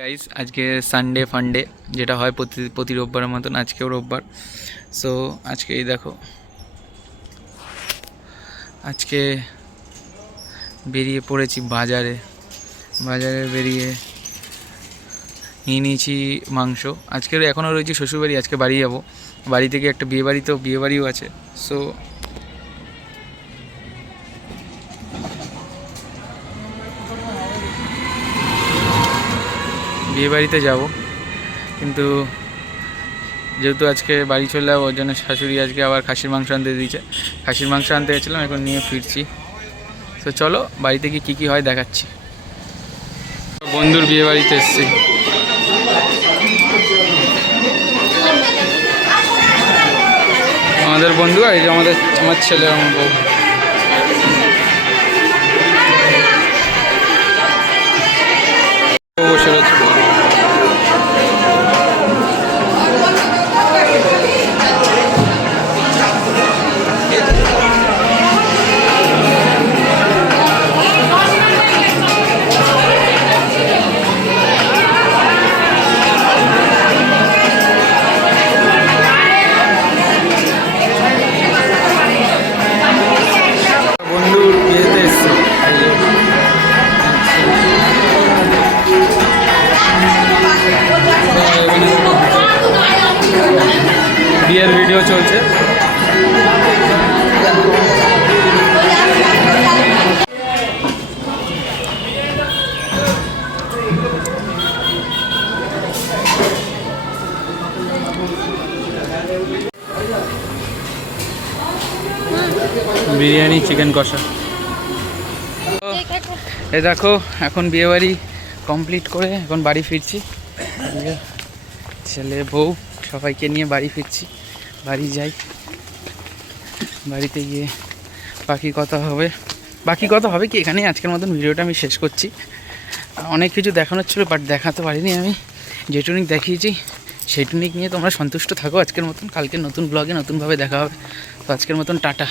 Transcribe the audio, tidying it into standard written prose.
Guys আজকে Sunday ফান্ডে যেটা হয় প্রতি প্রতি রোববারের মতন আজকেও রোববার। সো আজকে এই দেখো, আজকে বেরিয়ে পড়েছি বাজারে। বেরিয়ে নিয়ে নিয়েছি মাংস। আজকের এখনও রয়েছে শ্বশুরবাড়ি, আজকে বাড়ি যাব। বাড়ি থেকে একটা বিয়েবাড়িও আছে। সো বিয়েবাড়িতে যাব, কিন্তু যেহেতু আজকে বাড়ি চলে যাবো ওর জন্য শাশুড়ি আজকে আবার খাসির মাংস আনতে দিয়েছে। খাসির মাংস আনতে গেছিলাম, এখন নিয়ে ফিরছি। তো চলো বাড়িতে গিয়ে কী কী হয় দেখাচ্ছি। বন্ধুর বিয়ে বাড়িতে এসেছি। আমাদের বন্ধু আর এই যে আমার ছেলে, আমার বউ। বসে রয়েছে। বন্ধুর বিয়েতে এসছে, বিয়ের ভিডিও চলছে। বিরিয়ানি, চিকেন কষা। এ দেখো, এখন বিয়েবাড়ি কমপ্লিট করে এখন বাড়ি ফিরছি। ছেলে বউ সবাইকে নিয়ে বাড়ি ফিরছি। বাড়ি যাই, বাড়িতে গিয়ে বাকি কথা হবে কি এখানে আজকের মতন ভিডিওটা আমি শেষ করছি। অনেক কিছু দেখানোর ছিল, বাট দেখাতে পারিনি আমি। যেটুকুনি দেখিয়েছি সেইটুকুনি নিয়ে তোমরা সন্তুষ্ট থাকো আজকের মতন। কালকে নতুন ব্লগে নতুনভাবে দেখা হবে। তো আজকের মতন টাটা।